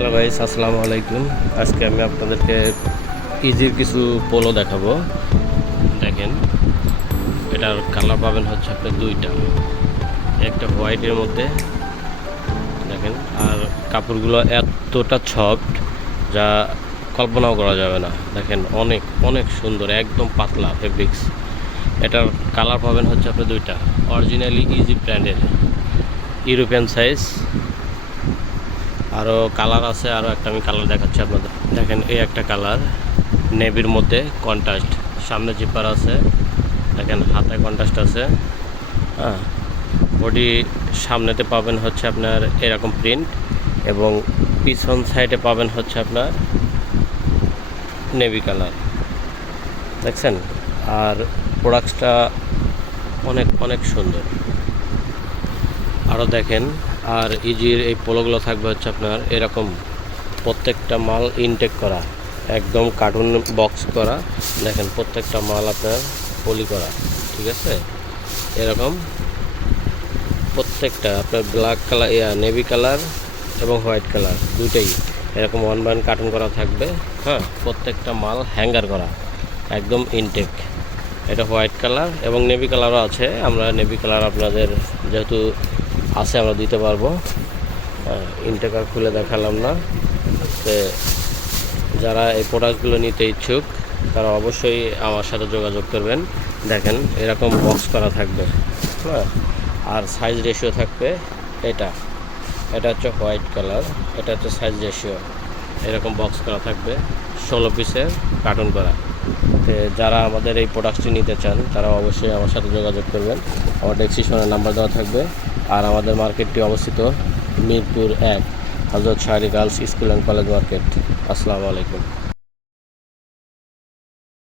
Hello vice আসসালামু আলাইকুম। আজকে আমি আপনাদেরকে ইজির কিছু পোলো দেখাবো। দেখেন, এটার কালার পাবেন হচ্ছে আপনার দুইটা। একটা হোয়াইটের মধ্যে, দেখেন, আর কাপড়গুলো এতটা সফট যা কল্পনাও করা যাবে না। দেখেন, অনেক অনেক সুন্দর, একদম পাতলা ফেব্রিক্স এটার কালার পাবেন হচ্ছে আপনার দুইটা। অরিজিনালি ইজি ব্র্যান্ডের ইউরোপিয়ান সাইজ আরও কালার আছে আরও একটা আমি কালার দেখাচ্ছি আপনাদের। দেখেন, এই একটা কালার নেভির মধ্যে কন্ট্রাস্ট সামনে জিপার আছে, দেখেন, হাতে কন্ট্রাস্ট আছে। হ্যাঁ বডি সামনেতে পাবেন হচ্ছে আপনার এরকম প্রিন্ট এবং পিছন সাইডে পাবেন হচ্ছে আপনার নেভি কালার দেখছেন? আর প্রোডাক্টসটা অনেক অনেক সুন্দর। আরও দেখেন আর ইজির এই পোলোগুলো থাকবে হচ্ছে আপনার এরকম প্রত্যেকটা মাল ইনটেক করা, একদম কার্টুন বক্স করা, দেখেন প্রত্যেকটা মাল আপনার পলি করা, ঠিক আছে? এরকম প্রত্যেকটা, আপনার ব্ল্যাক কালার ইয়া নেভি কালার এবং হোয়াইট কালার দুইটাই। এরকম ওয়ান বাই কার্টুন করা থাকবে হ্যাঁ? প্রত্যেকটা মাল হ্যাঙ্গার করা, একদম ইনটেক এটা হোয়াইট কালার এবং নেভি কালারও আছে। আমরা নেভি কালার আপনাদের যেহেতু আছে, আমরা দিতে পারব। ইনটেক আর খুলে দেখালাম না। তো যারা এই প্রোডাক্টগুলো নিতে ইচ্ছুক, তারা অবশ্যই আমার সাথে যোগাযোগ করবেন। দেখেন, এরকম বক্স করা থাকবে। হ্যাঁ? আর সাইজ রেশিও থাকবে এটা। এটা হচ্ছে হোয়াইট কালার এটা হচ্ছে সাইজ রেশিও এরকম বক্স করা থাকবে, ষোলো পিসের কার্টুন করা। তো যারা আমাদের এই প্রোডাক্টটি নিতে চান, তারা অবশ্যই আমার সাথে যোগাযোগ করবেন। আমার ডেক্সিশনের নাম্বার দেওয়া থাকবে। আর আমাদের মার্কেটটি অবস্থিত মিরপুর এক Hazrat Shahri girls school and college market. আসসালামু আলাইকুম।